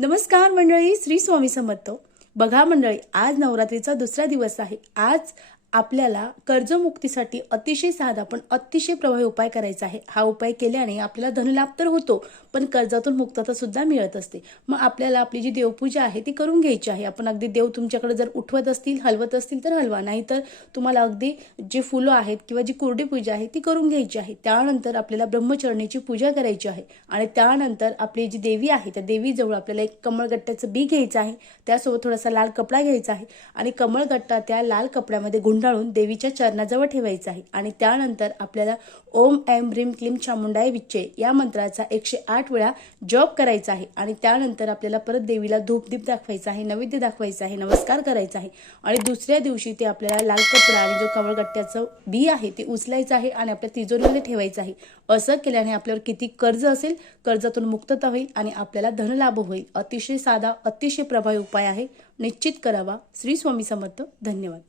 नमस्कार मंडळी, श्री स्वामी समर्थ. बघा मंडळी, आज नवरात्रीचा दुसरा दिवस आहे. आज आपल्याला कर्जमुक्तीसाठी अतिशय साधा पण अतिशय प्रभावी उपाय करायचा आहे. हा उपाय केल्याने आपल्याला धनलाभ तर होतो, पण कर्जातून मुक्तता सुद्धा मिळत असते. मग आपल्याला आपली जी देवपूजा आहे ती करून घ्यायची आहे. आपण अगदी देव तुमच्याकडे जर उठवत असतील, हलवत असतील तर हलवा, नाहीतर तुम्हाला अगदी जे फुलं आहेत किंवा जी कोरडी पूजा आहे ती करून घ्यायची आहे. त्यानंतर आपल्याला ब्रह्मचरणीची पूजा करायची आहे आणि त्यानंतर आपली जी देवी आहे त्या देवीजवळ आपल्याला एक कमळगट्ट्याचं बी घ्यायचं आहे. त्यासोबत थोडासा लाल कपडा घ्यायचा आहे आणि कमळगट्टा त्या लाल कपड्यामध्ये गुंडाळून देवीच्या चरणाजवळ ठेवायचा आहे. आणि त्यानंतर आपल्याला ओम ऐं ह्रीं क्लीं चामुंडाय विच्चे या मंत्राचा 108 वेळा जप करायचा आहे. आणि त्यानंतर आपल्याला परत देवीला धूपदीप दाखवायचा आहे, नैवेद्य दाखवायचा आहे, नमस्कार करायचा आहे. आणि दुसऱ्या दिवशी ते आपल्याला लाल कपडा आणि जो कमळगट्ट्याचं बी आहे ते उचलायचं आहे आणि आपल्या तिजोरीमध्ये ठेवायचं आहे. असं केल्याने आपल्यावर किती कर्ज असेल, कर्जातून मुक्तता होईल आणि आपल्याला धनलाभ होईल. अतिशय साधा, अतिशय प्रभावी उपाय आहे. निश्चित करावा. श्री स्वामी समर्थ. धन्यवाद.